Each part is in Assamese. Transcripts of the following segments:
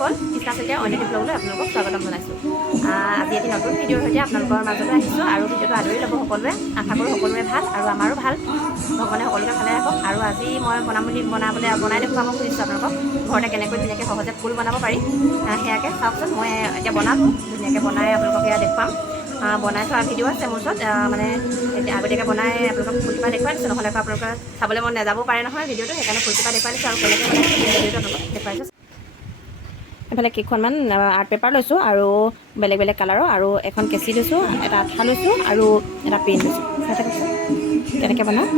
বন্ধুসকল, কৃষ্ণা শইকীয়াৰ অন্য এটা ব্লগলৈ আপোনালোকক স্বাগতম জনাইছোঁ। আজি এটি নতুন ভিডিঅ'ৰ সৈতে আপোনালোকৰ মাজলৈ আহিছোঁ আৰু ভিডিঅ'টো আদৰি ল'ব সকলোৱে। আশা কৰোঁ সকলোৰে ভাল আৰু আমাৰো ভাল, ভগৱানে সকলোকে ভালে ৰাখক। আৰু আজি মই বনাই দেখুৱাব খুজিছোঁ আপোনালোকক ঘৰতে কেনেকৈ ধুনীয়াকৈ সহজে ফুল বনাব পাৰি। সেয়াকৈ চাওকচোন, মই এতিয়া বনালোঁ, ধুনীয়াকৈ বনাই আপোনালোকক এয়া দেখুৱাম। বনাই থোৱা ভিডিঅ' আছে মোৰ ওচৰত, মানে এতিয়া আগতীয়াকৈ বনাই আপোনালোকক ফুলপাহ দেখুৱাই দিছোঁ, নহ'লে আকৌ আপোনালোকে চাবলৈ মন নাযাবও পাৰে নহয় ভিডিঅ'টো, সেইকাৰণে ফুলপাহ দেখুৱাই দিছোঁ আৰু কেনেকৈ বনাইছোঁ ভিডিঅ'টো আপোনালোকক দেখুৱাইছোঁ। এইফালে কেইখনমান আৰ্ট পেপাৰ লৈছোঁ আৰু বেলেগ বেলেগ কালাৰৰ, আৰু এখন কেঁচি লৈছোঁ, এটা আঠা লৈছোঁ আৰু এটা পেন লৈছোঁ। চাই থাককচোন কেনেকৈ বনাওঁ।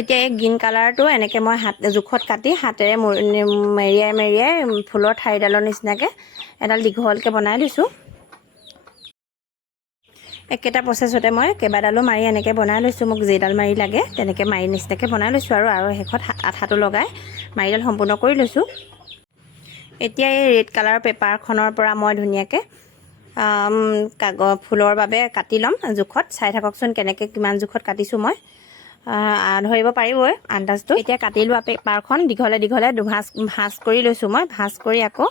এতিয়া এই গ্ৰীণ কালাৰটো এনেকৈ মই জোখত কাটি হাতেৰে মেৰিয়াই ফুলৰ ঠাৰিডালৰ নিচিনাকৈ এডাল দীঘলকৈ বনাই লৈছোঁ। একেটা প্ৰচেছতে মই কেইবাডালো মাৰি এনেকৈ বনাই লৈছোঁ। মোক যেইডাল মাৰি লাগে তেনেকৈ মাৰি নিচিনাকৈ বনাই লৈছোঁ আৰু শেষত আঠাটো লগাই মাৰিডাল সম্পূৰ্ণ কৰি লৈছোঁ। এতিয়া এই ৰেড কালাৰৰ পেপাৰখনৰ পৰা মই ধুনীয়াকৈ ফুলৰ বাবে কাটি ল'ম জোখত। চাই থাককচোন কেনেকৈ কিমান জোখত কাটিছোঁ মই, ধৰিব পাৰিবই আন্দাজটো। এতিয়া কাটি লোৱা পেপাৰখন দীঘলে দীঘলে ভাঁজ কৰি লৈছোঁ মই। ভাঁজ কৰি আকৌ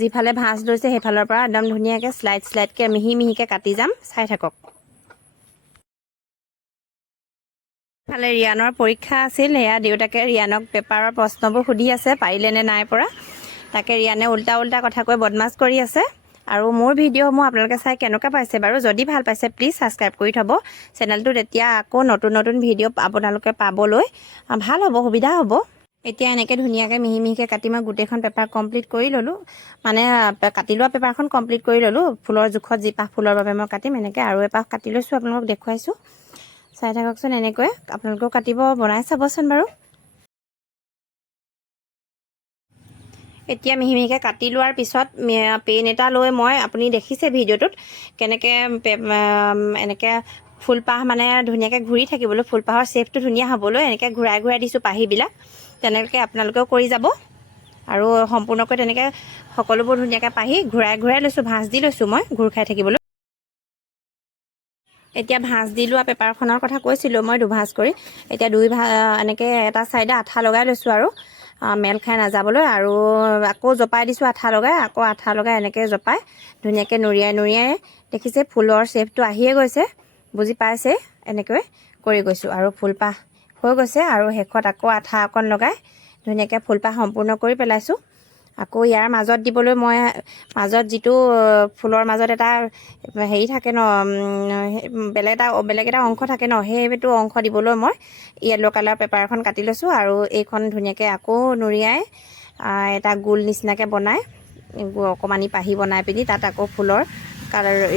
যিফালে ভাঁজ লৈছে সেইফালৰ পৰা একদম ধুনীয়াকৈ শ্লাইডকৈ মিহি মিহিকৈ কাটি যাম। চাই থাকক। ইফালে ৰিয়ানৰ পৰীক্ষা আছিল, সেয়া দেউতাকে ৰিয়ানক পেপাৰৰ প্ৰশ্নবোৰ সুধি আছে, পাৰিলে নে নাই পৰা। তাকে ৰিয়ানে উল্টা কথা কৈ বদমাছ কৰি আছে। আৰু মোৰ ভিডিঅ'সমূহ আপোনালোকে চাই কেনেকুৱা পাইছে বাৰু? যদি ভাল পাইছে প্লিজ ছাবস্ক্ৰাইব কৰি থ'ব চেনেলটো, তেতিয়া আকৌ নতুন নতুন ভিডিঅ' আপোনালোকে পাবলৈ ভাল হ'ব, সুবিধা হ'ব। এতিয়া এনেকৈ ধুনীয়াকৈ মিহি মিহিকৈ কাটি মই গোটেইখন পেপাৰ কমপ্লিট কৰি ল'লোঁ, মানে কাটি লোৱা পেপাৰখন কমপ্লিট কৰি ল'লোঁ। ফুলৰ জোখত যি পাহ ফুলৰ বাবে মই কাটিম এনেকৈ আৰু এপাহ কাটি লৈছোঁ, আপোনালোকক দেখুৱাইছোঁ। চাই থাককচোন, এনেকৈ আপোনালোকেও কাটিব, বনাই চাবচোন বাৰু। এতিয়া মিহি মিহিকৈ কাটি লোৱাৰ পিছত পেন এটা লৈ মই, আপুনি দেখিছে ভিডিঅ'টোত কেনেকৈ এনেকৈ ফুলপাহ মানে ধুনীয়াকৈ ঘূৰি থাকিবলৈ, ফুলপাহৰ শ্বেপটো ধুনীয়া হ'বলৈ এনেকৈ ঘূৰাই ঘূৰাই দিছোঁ পাহিবিলাক। তেনেকৈ আপোনালোকেও কৰি যাব আৰু সম্পূৰ্ণকৈ তেনেকৈ সকলোবোৰ ধুনীয়াকৈ পাহি ঘূৰাই ঘূৰাই লৈছোঁ, ভাঁজ দি লৈছোঁ মই ঘূৰ খাই থাকিবলৈ। এতিয়া ভাঁজ দি লোৱা পেপাৰখনৰ কথা কৈছিলোঁ মই, দুভাঁজ কৰি। এতিয়া এনেকৈ এটা ছাইডে আঠা লগাই লৈছোঁ আৰু মেল খাই নাযাবলৈ, আৰু আকৌ জপাই দিছোঁ আঠা লগাই, আকৌ আঠা লগাই এনেকৈ জপাই ধুনীয়াকৈ নুৰিয়াই দেখিছে ফুলৰ শ্বেপটো আহিয়ে গৈছে, বুজি পাইছে। এনেকৈ কৰি গৈছোঁ আৰু ফুলপাহ হৈ গৈছে, আৰু শেষত আকৌ আঠা অকণ লগাই ধুনীয়াকৈ ফুলপাহ সম্পূৰ্ণ কৰি পেলাইছোঁ। আকৌ ইয়াৰ মাজত দিবলৈ মই মাজত যিটো ফুলৰ মাজত এটা হেৰি থাকে ন, বেলেগ এটা অংশ থাকে ন, সেইটো অংশ দিবলৈ মই য়েল্ল' কালাৰ পেপাৰ এখন কাটি লৈছোঁ, আৰু এইখন ধুনীয়াকৈ আকৌ নুৰিয়াই এটা গোল নিচিনাকৈ বনাই অকণমানি পাহি বনাই পিনি তাত আকৌ ফুলৰ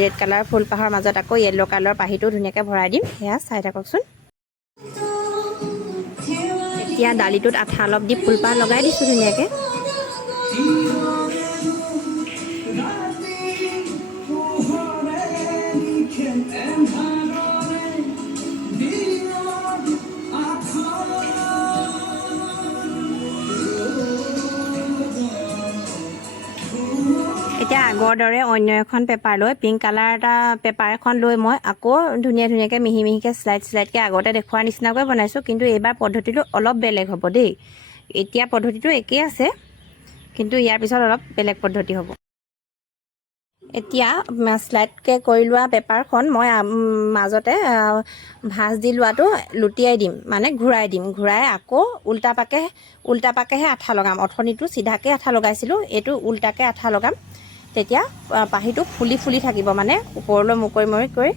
ৰেড কালাৰ ফুলপাহৰ মাজত আকৌ য়েল্ল' কালাৰ পাহিটো ধুনীয়াকৈ ভৰাই দিম। সেয়া চাই থাককচোন। এতিয়া দালিটোত আঠা অলপ দি ফুলপাহ লগাই দিছোঁ ধুনীয়াকৈ। এতিয়া আগৰ দৰে অন্য এখন পেপাৰ লৈ, পিংক কালাৰ এটা পেপাৰ এখন লৈ মই আকৌ ধুনীয়াকৈ মিহি মিহিকৈ শ্লাইডকৈ আগতে দেখুওৱাৰ নিচিনাকৈ বনাইছোঁ, কিন্তু এইবাৰ পদ্ধতিটো অলপ বেলেগ হ'ব দেই। এতিয়া পদ্ধতিটো একেই আছে, কিন্তু ইয়াৰ পিছত অলপ বেলেগ পদ্ধতি হ'ব। এতিয়া শ্লাইডকৈ কৰি লোৱা পেপাৰখন মই মাজতে ভাঁজ দি লোৱাটো লুটিয়াই দিম, মানে ঘূৰাই দিম। ঘূৰাই আকৌ উল্টা পাকেহে আঠা লগাম। অথনিটো চিধাকৈ আঠা লগাইছিলোঁ, এইটো উল্টাকৈ আঠা লগাম। তেতিয়া পাহিটো ফুলি ফুলি থাকিব, মানে ওপৰলৈ মুকৰি কৰি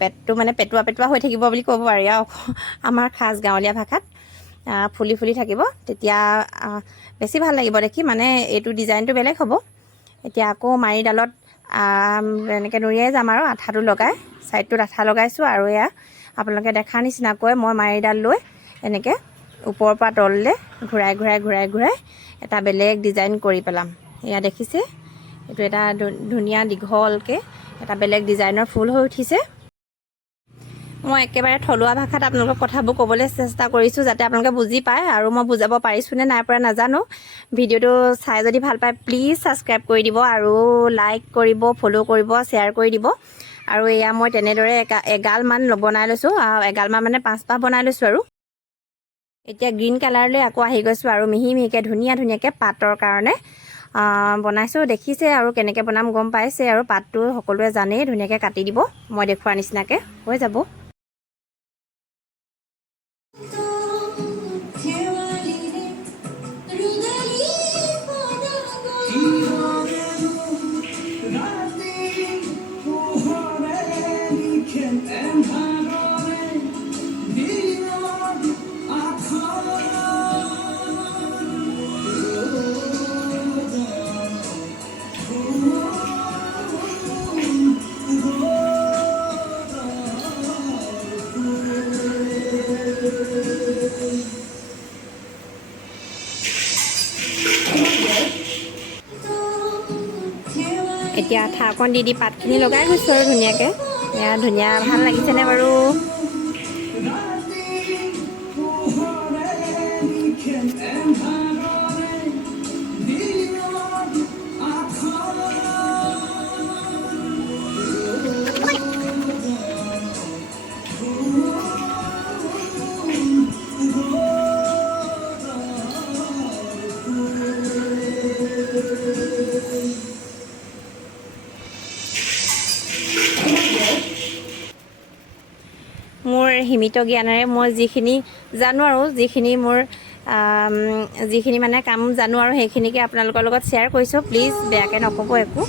পেটটো মানে পেটুৱা পেটুৱা হৈ থাকিব বুলি ক'ব পাৰি আৰু আমাৰ খাস গাঁৱলীয়া ভাষাত। ফুলি ফুলি থাকিব, তেতিয়া বেছি ভাল লাগিব দেখি, মানে এইটো ডিজাইনটো বেলেগ হ'ব। এতিয়া আকৌ মাৰিডালত এনেকৈ নুৰিয়াই যাম আৰু আঠাটো লগাই, ছাইডটোত আঠা লগাইছোঁ। আৰু এয়া আপোনালোকে দেখা নিচিনাকৈ মই মাৰিডাল লৈ এনেকৈ ওপৰৰ পৰা তললৈ ঘূৰাই ঘূৰাই ঘূৰাই ঘূৰাই এটা বেলেগ ডিজাইন কৰি পেলাম। এয়া দেখিছে, এইটো এটা ধুনীয়া দীঘলকৈ এটা বেলেগ ডিজাইনৰ ফুল হৈ উঠিছে। মই একেবাৰে থলুৱা ভাষাত আপোনালোকক কথাবোৰ ক'বলৈ চেষ্টা কৰিছোঁ যাতে আপোনালোকে বুজি পায়, আৰু মই বুজাব পাৰিছোঁ নে নাই পৰা নাজানো। ভিডিঅ'টো চাই যদি ভাল পায় প্লিজ ছাবস্ক্ৰাইব কৰি দিব, আৰু লাইক কৰিব, ফ'ল' কৰিব, শ্বেয়াৰ কৰি দিব। আৰু এয়া মই তেনেদৰে এগালমান বনাই লৈছোঁ, এগালমান মানে 5 পাহ বনাই লৈছোঁ। আৰু এতিয়া গ্ৰীণ কালাৰলৈ আকৌ আহি গৈছোঁ, আৰু মিহি মিহিকৈ ধুনীয়া ধুনীয়াকৈ পাতৰ কাৰণে বনাইছোঁ। দেখিছে আৰু কেনেকৈ বনাম গম পাইছে, আৰু পাতটো সকলোৱে জানেই, ধুনীয়াকৈ কাটি দিব মই দেখুওৱাৰ নিচিনাকৈ হৈ যাব। এতিয়া আঠা অকণ দি পাতখিনি লগাই গৈছোঁ আৰু ধুনীয়াকৈ। এয়া ধুনীয়া, ভাল লাগিছেনে বাৰু? মোৰ সীমিত জ্ঞানেৰে মই যিখিনি জানো আৰু যিখিনি মানে কাম জানো আৰু সেইখিনিকে আপোনালোকৰ লগত শ্বেয়াৰ কৰিছোঁ। প্লিজ বেয়াকৈ নক'ব একো।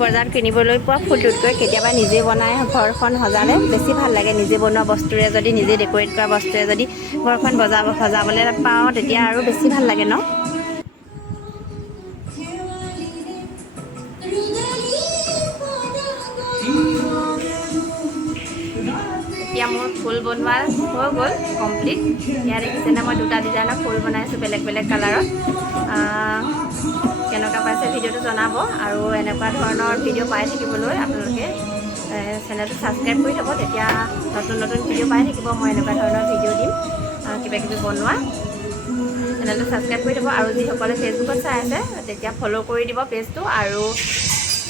বজাৰত কিনিবলৈ পোৱা ফুলটোতকৈ কেতিয়াবা নিজে বনাই ঘৰখন সজালে বেছি ভাল লাগে। নিজে বনোৱা বস্তুৰে যদি, নিজে ডেক'ৰেট কৰা বস্তুৰে যদি ঘৰখন সজাবলৈ পাওঁ তেতিয়া আৰু বেছি ভাল লাগে ন? এতিয়া মোৰ ফুল বনোৱা হৈ গ'ল কমপ্লিট। ইয়াত দেখিছেনে মই 2টা ডিজাইনৰ ফুল বনাইছোঁ বেলেগ বেলেগ কালাৰত। কেনেকুৱা পাইছে ভিডিঅ'টো জনাব, আৰু এনেকুৱা ধৰণৰ ভিডিঅ' পাই থাকিবলৈ আপোনালোকে চেনেলটো ছাবস্ক্ৰাইব কৰি থ'ব, তেতিয়া নতুন নতুন ভিডিঅ' পাই থাকিব। মই এনেকুৱা ধৰণৰ ভিডিঅ' দিম কিবাকিবি বনোৱা। চেনেলটো ছাবস্ক্ৰাইব কৰি থ'ব, আৰু যিসকলে ফেচবুকত চাই আছে তেতিয়া ফ'ল' কৰি দিব পেজটো, আৰু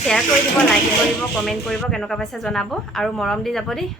শ্বেয়াৰ কৰি দিব, লাইক কৰিব, কমেণ্ট কৰিব, কেনেকুৱা পাইছে জনাব, আৰু মৰম দি যাব দেই।